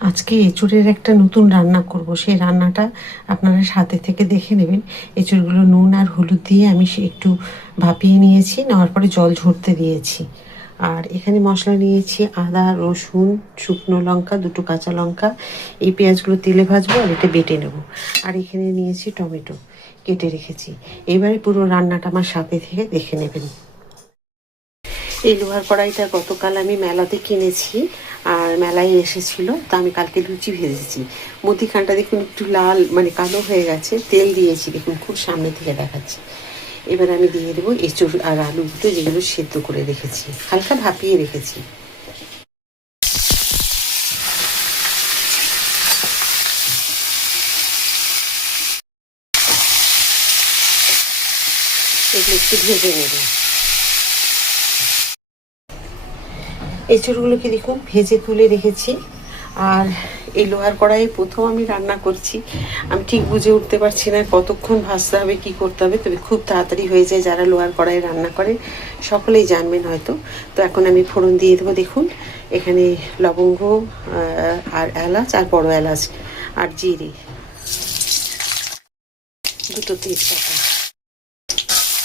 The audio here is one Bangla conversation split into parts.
আজকে এঁচোড়ের একটা নতুন রান্না করব, সেই রান্নাটা আপনারা সাথে থেকে দেখে নেবেন। এঁচোড়গুলো নুন আর হলুদ দিয়ে আমি একটু ভাপিয়ে নিয়েছি, নেওয়ার পরে জল ঝরতে দিয়েছি। আর এখানে মশলা নিয়েছি আদা, রসুন, শুকনো লঙ্কা, দুটো কাঁচা লঙ্কা। এই পেঁয়াজগুলো তেলে ভাজবো আর এটা বেটে নেব। আর এখানে নিয়েছি টমেটো, কেটে রেখেছি। এবারে পুরো রান্নাটা আমার সাথে থেকে দেখে নেবেন। এই লোহার কড়াইটা গতকাল আমি মেলাতে কিনেছি, আর মেলায় এসেছিলো, তা আমি কালকে লুচি ভেজেছি। মধ্যিখানটা দেখুন একটু লাল মানে কালো হয়ে গেছে, তেল দিয়েছি দেখুন, খুব সামনে থেকে দেখাচ্ছে। এবার আমি দিয়ে দেবো এঁচোড় আর আলু দুটো, যেগুলো সেদ্ধ করে রেখেছি, হালকা ভাপিয়ে রেখেছি। এগুলো একটু ভেজে নেবে। এঁচোড়গুলোকে দেখুন ভেজে তুলে রেখেছি। আর এই লোহার কড়াইয়ে প্রথম আমি রান্না করছি, আমি ঠিক বুঝে উঠতে পারছি না কতক্ষণ ভাজতে হবে, কি করতে হবে। তবে খুব তাড়াতাড়ি হয়ে যায়, যারা লোহার কড়াইয়ে রান্না করে সকলেই জানবেন হয়তো। তো এখন আমি ফোড়ন দিয়ে দেবো। দেখুন এখানে লবঙ্গ আর এলাচ আর বড় এলাচ আর জিরে, দুটো তেজপাতা,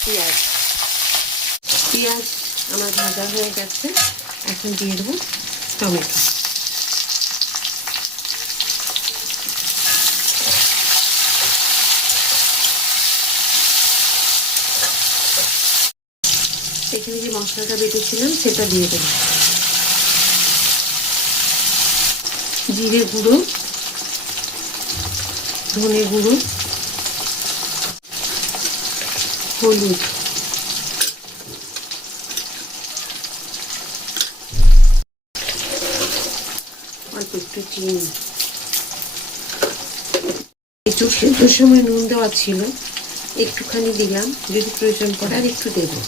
পেঁয়াজ। পেঁয়াজ আমার ভাজা হয়ে গেছে, এখন দিয়ে দেবো টমেটো। এখানে যে মশলাটা বেটেছিলাম সেটা দিয়ে দেবো। জিরে গুঁড়ো, ধনে গুঁড়ো, হলুদ, অল্প একটু চিনি। একটু সেদ্ধর সময় নুন দেওয়া ছিল, একটুখানি দিলাম, যদি প্রয়োজন পড়ে আর একটু দেবো।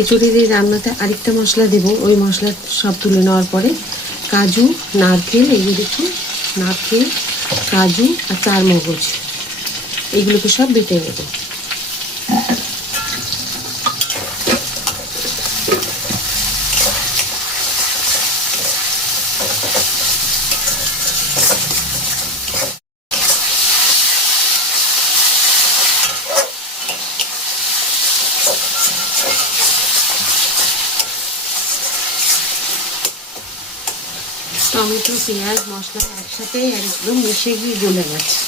এঁচোড়ের এই রান্নাতে আরেকটা মশলা দেব, ওই মশলা সব তুলে নেওয়ার পরে কাজু, নারকেল, এগুলো দেখুন, নারকেল, কাজু আর চারমগজ, এইগুলোকে সব বেটে নেব। টমেটো, পেঁয়াজ, মশলা একসাথে একদম মিশে গিয়ে গলে গেছে।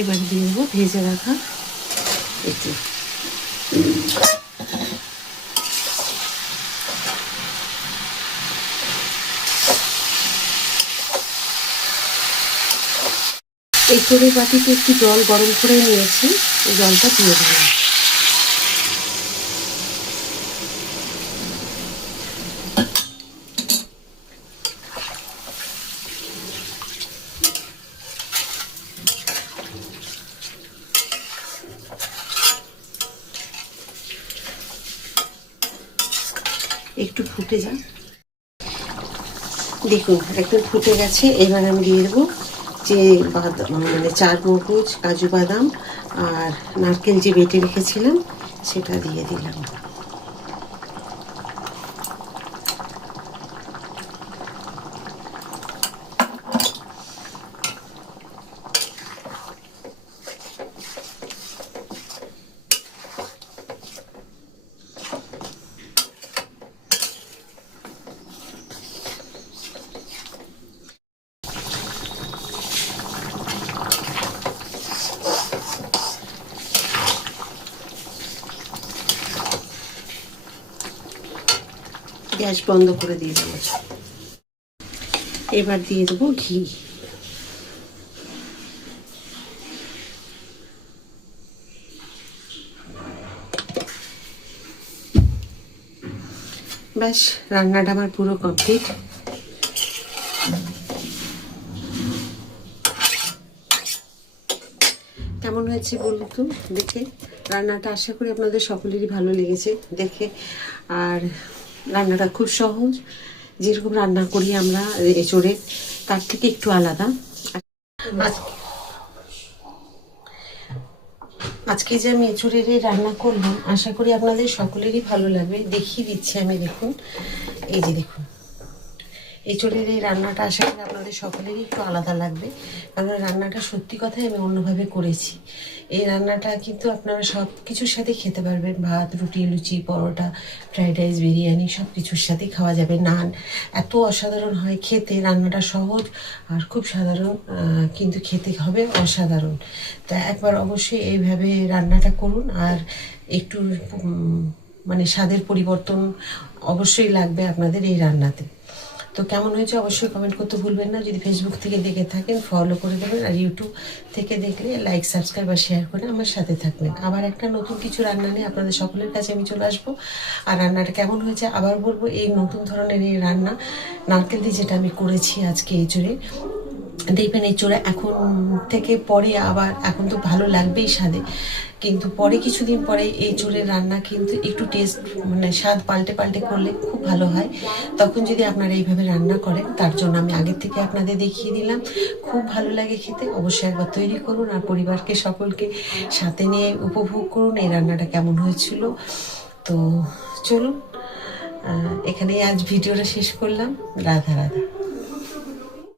এবার দিয়ে দেবো ভেজে রাখা এঁচোড়। এঁচোড়ের বাটিতে একটু জল গরম করে নিয়েছি, এই জলটা দিয়ে দিলাম। একটু ফুটে যাক, দেখুন একদম ফুটে গেছে। এবার আমি দিয়ে দেবো যে বাদাম, মানে চারমগজ, কাজু বাদাম আর নারকেল যে বেটে রেখেছিলাম সেটা দিয়ে দিলাম। গ্যাস বন্ধ করে দিয়ে দেবো। এবার দিয়ে দেবো ঘি। ব্যাস, রান্নাটা আমার পুরো কমপ্লিট। কেমন হয়েছে বলুন তো দেখে। রান্নাটা আশা করি আপনাদের সকলেরই ভালো লেগেছে দেখে। আর রান্নাটা খুব সহজ, যেরকম রান্না করি আমরা এঁচোড়ে তার থেকে একটু আলাদা। আজকে যে আমি এঁচুড়ের এই রান্না করলাম, আশা করি আপনাদের সকলেরই ভালো লাগবে। দেখিয়ে দিচ্ছি আমি, দেখুন, এই যে দেখুন, এঁচুড়ের এই রান্নাটা আশা করি আপনাদের সকলেরই একটু আলাদা লাগবে, কারণ রান্নাটা সত্যি কথাই আমি অন্যভাবে করেছি। এই রান্নাটা কিন্তু আপনারা সব কিছুর সাথে খেতে পারবেন, ভাত, রুটি, লুচি, পরোটা, ফ্রাইড রাইস, বিরিয়ানি, সব কিছুর সাথেই খাওয়া যাবে, নান। এত অসাধারণ হয় খেতে, রান্নাটা সহজ আর খুব সাধারণ, কিন্তু খেতে হবে অসাধারণ। তা একবার অবশ্যই এইভাবে রান্নাটা করুন, আর একটু মানে স্বাদের পরিবর্তন অবশ্যই লাগবে আপনাদের এই রান্নাতে। তো কেমন হয়েছে অবশ্যই কমেন্ট করতে ভুলবেন না। যদি ফেসবুক থেকে দেখে থাকেন ফলো করে দেবেন, আর ইউটিউব থেকে দেখলে লাইক, সাবস্ক্রাইব আর শেয়ার করে আমার সাথে থাকবেন। আবার একটা নতুন কিছু রান্না নিয়ে আপনাদের সকলের কাছে আমি চলে আসবো। আর রান্নাটা কেমন হয়েছে আবার বলবো। এই নতুন ধরনের এই রান্না নারকেল দিয়ে যেটা আমি করেছি আজকে এঁচোড়ে, দেখবেন এঁচোড়া এখন থেকে পরে আবার, এখন তো ভালো লাগবেই স্বাদে, কিন্তু পরে কিছুদিন পরে এঁচোড়ের রান্না কিন্তু একটু টেস্ট মানে স্বাদ পাল্টে পাল্টে করলে খুব ভালো হয়। তখন যদি আপনারা এইভাবে রান্না করেন, তার জন্য আমি আগের থেকে আপনাদের দেখিয়ে দিলাম। খুব ভালো লাগে খেতে, অবশ্যই একবার তৈরি করুন আর পরিবারকে সকলকে সাথে নিয়ে উপভোগ করুন এই রান্নাটা কেমন হয়েছিল। তো চলুন, এখানেই আজ ভিডিওটা শেষ করলাম। রাধা রাধা।